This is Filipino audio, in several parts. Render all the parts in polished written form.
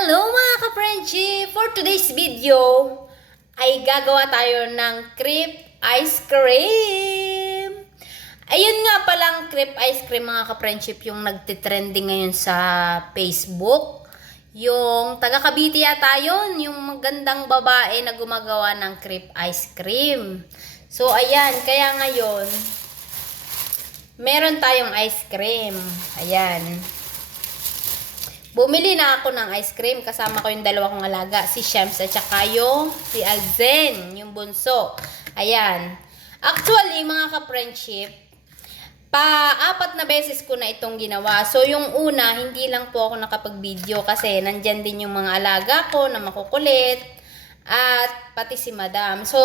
Hello mga ka-Frenchie! For today's video ay gagawa tayo ng crepe ice cream. Ayun nga palang crepe ice cream mga ka-Friendship yung nagtitrending ngayon sa Facebook. Yung taga Cavite yata yun, yung magandang babae na gumagawa ng crepe ice cream. So ayan, kaya ngayon meron tayong ice cream. Ayan. Bumili na ako ng ice cream. Kasama ko yung dalawa kong alaga. Si Shams at saka yung si Alzen, yung bunso. Ayan. Actually, mga ka-friendship, pa-4 na beses ko na itong ginawa. So, yung una, hindi lang po ako nakapag-video kasi nandyan din yung mga alaga ko na makukulit at pati si Madam. So,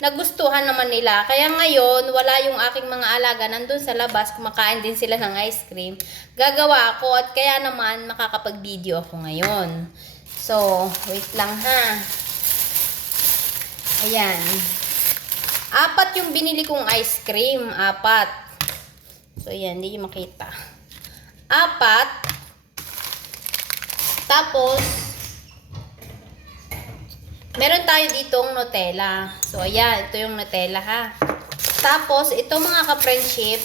nagustuhan naman nila. Kaya ngayon, wala yung aking mga alaga nandun sa labas, kumakain din sila ng ice cream. Gagawa ako at kaya naman makakapag-video ako ngayon. So, wait lang ha. Ayan. 4 yung binili kong ice cream. 4. So, ayan, hindi yung makita. 4. Tapos, meron tayo ditong Nutella. So, ayan. Ito yung Nutella, ha. Tapos, ito mga ka-friendship,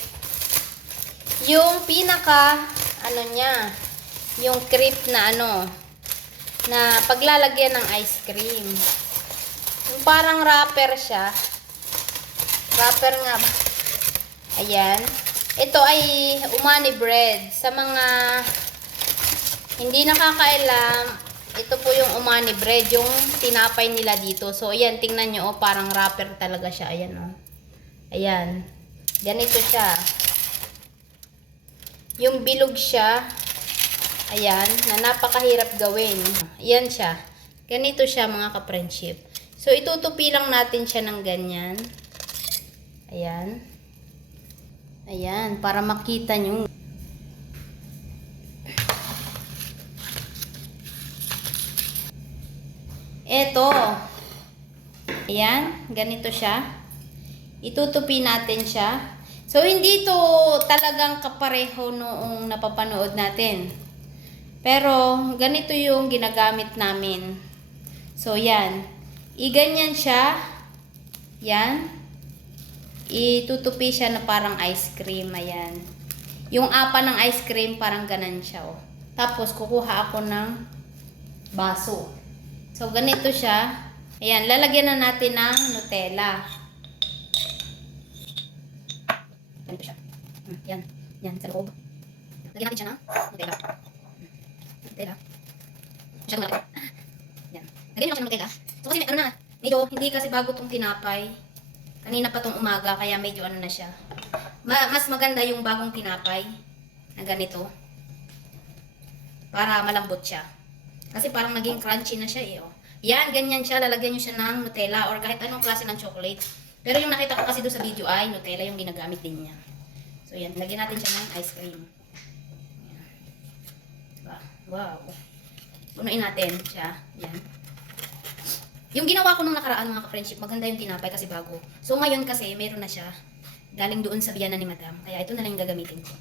yung pinaka, niya, yung crepe na na paglalagyan ng ice cream. Yung parang wrapper siya. Wrapper nga ba? Ayan. Ito ay umani bread. Sa mga hindi nakakailam, ito po yung umani bread, yung tinapay nila dito. So, ayan, tingnan nyo, parang wrapper talaga siya. Ayan, Ayan. Ganito siya. Yung bilog siya. Ayan, na napakahirap gawin. Ayan siya. Ganito siya, mga ka-friendship. So, itutupi lang natin siya ng ganyan. Ayan. Ayan, para makita nyo. Eto. Ayan, ganito siya. Itutupi natin siya. So, hindi ito talagang kapareho noong napapanood natin. Pero, ganito yung ginagamit namin. So, yan. Iganyan siya. Yan. Itutupi siya na parang ice cream. Ayan. Yung apa ng ice cream, parang ganan siya. Tapos, kukuha ako ng baso. So, ganito siya. Ayan, lalagyan na natin ng Nutella. Ganito siya. Yan. Yan, sa loob. Lagyan natin siya ng Nutella. Nutella. Siya malaki. Yan. Lagyan lang siya ng Nutella. So, kasi medyo hindi kasi bago tong tinapay. Kanina pa tong umaga, kaya medyo na siya. Mas maganda yung bagong tinapay na ganito. Para malambot siya. Kasi parang naging crunchy na siya Yan, ganyan siya. Lalagyan nyo siya ng Nutella or kahit anong klase ng chocolate. Pero yung nakita ko kasi doon sa video ay Nutella yung ginagamit din niya. So yan, lagyan natin siya ng ice cream. Yan. Diba? Wow. Punuin natin siya. Yan. Yung ginawa ko nung nakaraan mga ka-friendship, maganda yung tinapay kasi bago. So ngayon kasi, meron na siya. Galing doon sa biyanan ni Madam. Kaya ito na lang yung gagamitin ko.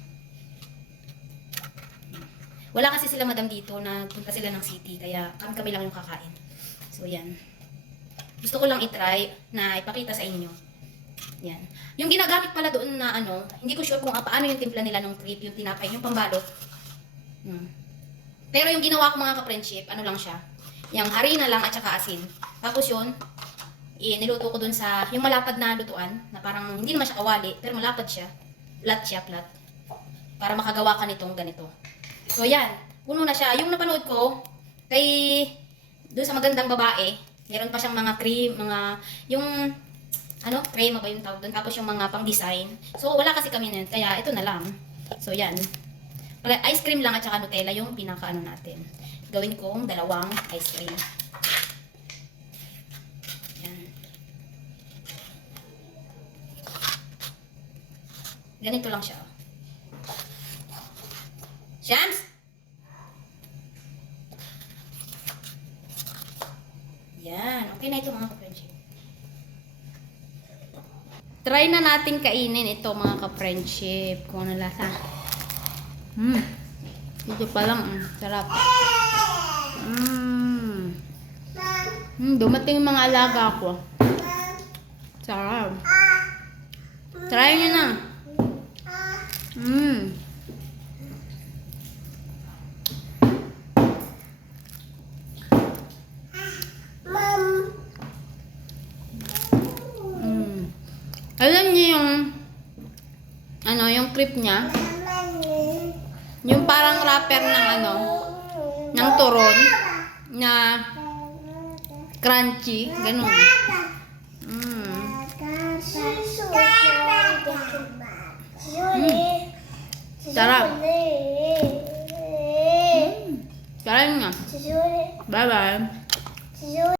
Wala kasi sila Madam dito, nagpunta sila ng city, kaya kami lang yung kakain. So, yan. Gusto ko lang i-try na ipakita sa inyo. Yan. Yung ginagamit pala doon na hindi ko sure kung paano yung timpla nila ng crepe, yung tinapay, yung pambalot. Pero yung ginawa ko mga ka-friendship, lang siya. Yung harina lang at saka asin. Tapos yun, niluto ko doon sa, yung malapad na lutuan, na parang hindi naman siya kawali, pero malapad siya. Flat siya, flat. Para makagawa ka nitong ganito. So, yan. Puno na siya. Yung napanood ko, doon sa magandang babae, meron pa siyang mga cream, yung, crema ba yung tawag doon? Tapos yung mga pang-design. So, wala kasi kami na yun. Kaya, ito na lang. So, yan. Ice cream lang at saka Nutella yung pinaka natin. Gawin kong 2 ice cream. Yan. Ganito lang siya. Shams? Yan. Okay na ito mga ka-friendship. Try na natin kainin ito mga ka-friendship. Kung ano lasa. Dito pa lang. Sarap. Dumating yung mga alaga ko. Sarap. Try nyo na. Alam niyo yung yung crepe niya? Yung parang wrapper ng ng turon na crunchy, ganun.